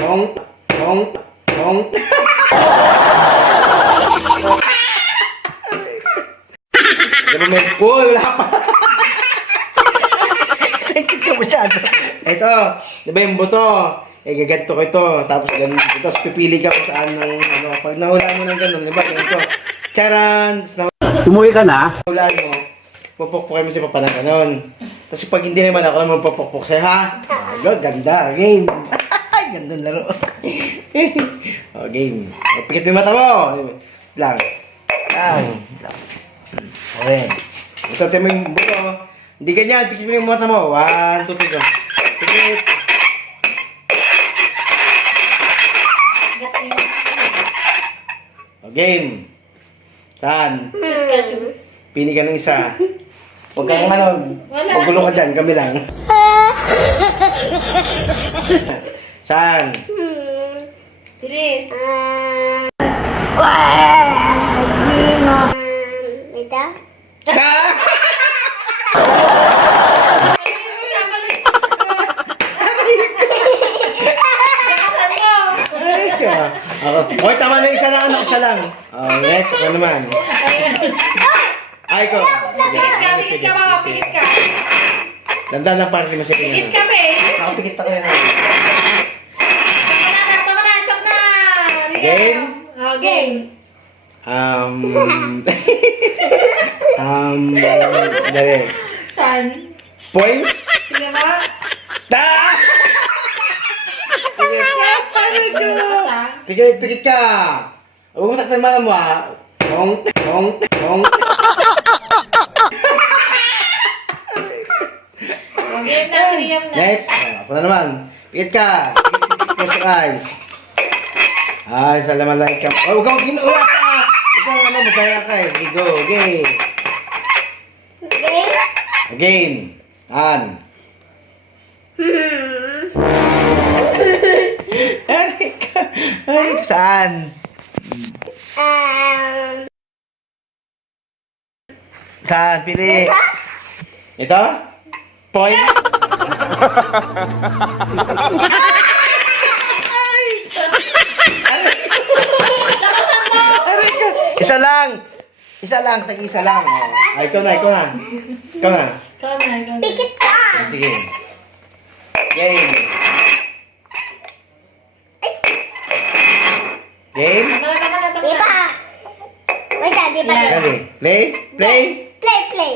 Tong, tong, tong. Uy, wala pa. Excited ka masyado. Ito, di ba yung buto? Gaganto ko ito. Tapos ganun. Tapos pipili ka kung saan ng, ano, pag nahulaan mo ng ganun, di ba? Ganito. Charan! Umuwi ka na? Nahulaan mo, pupukpukin mo si Papa ng ganun. Tapos pag hindi naman ako naman pupukpuk sa'yo, ha? Ayun, ganda. Game. Gandang laro. Oh, game. Oh, pikit mo yung mata mo. Lang. Lang. Okay. Ito, tayo mo yung buto. Hindi ganyan. Pikit mo yung mata mo. 1, 2, 3, go. Pikit. Oh, game. Saan? Choose ka, choose. Pili ka ng isa. Huwag kang ano. Wala. Magulo ka dyan. Kami lang. Saan? Bilis. Ito? Okay, tama na isa lang, anak, isa lang. Oh, next, ano naman? Ay, ko. Pikit ka, mama, pikit ka. Dandan lang para di masipin Pikit na. ka, be. Nakapikit ako yan. Tama na, stop na. Game? Oh, game. Dali. Saan? Point? Sige mo. Da! Saan? Pikit ka. Huwag mo saktan mana mo, ha? Tong, tong, tong. Game na, Siriam na. Next. Ako na naman. Pikit ka. Close your eyes. Ay, salamat ka. Oh, huwag kang ginulat ka. Ikaw ano, magkaya ka eh. Sige, go. Okay. Game. An. Ay, saan? Saan? Pili. Ito? Point? Isa lang. Isa lang, tag-isa lang. Oh. Ay, ikaw na, ikaw na. Ikaw na. Ikaw na, ikaw na. Pikit ka! Sige. Game. Game? Tama na, tama na, tama Di na. ba? Wait, di ba? Yeah. Dali. Play? Play? Play, play.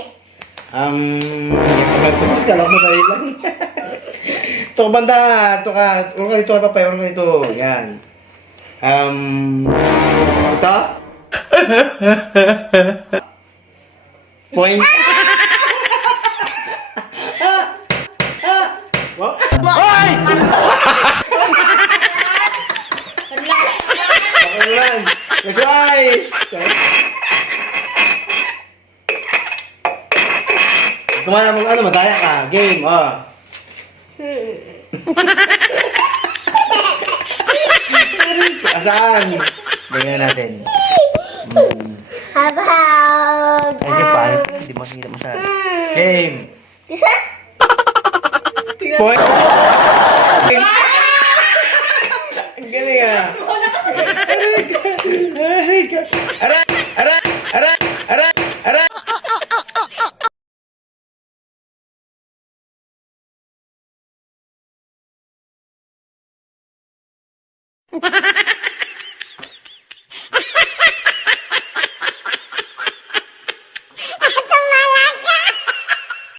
Kala mo dali lang. Ito ka banda. Ito ka. Urong ka dito, papay. Urong ka dito. Yan. Ito? Point? Hoy! Okay naman. Close your eyes. Kumaya mo, ano, madaya ka. Game, oh. Asaan? Tingnan natin. How about... Ay, di pa. Hindi makikita masyado. Game. This one? Point. Ang galing ah. Aray! Aray! Aray! Aray! Aray! Ha ha ha!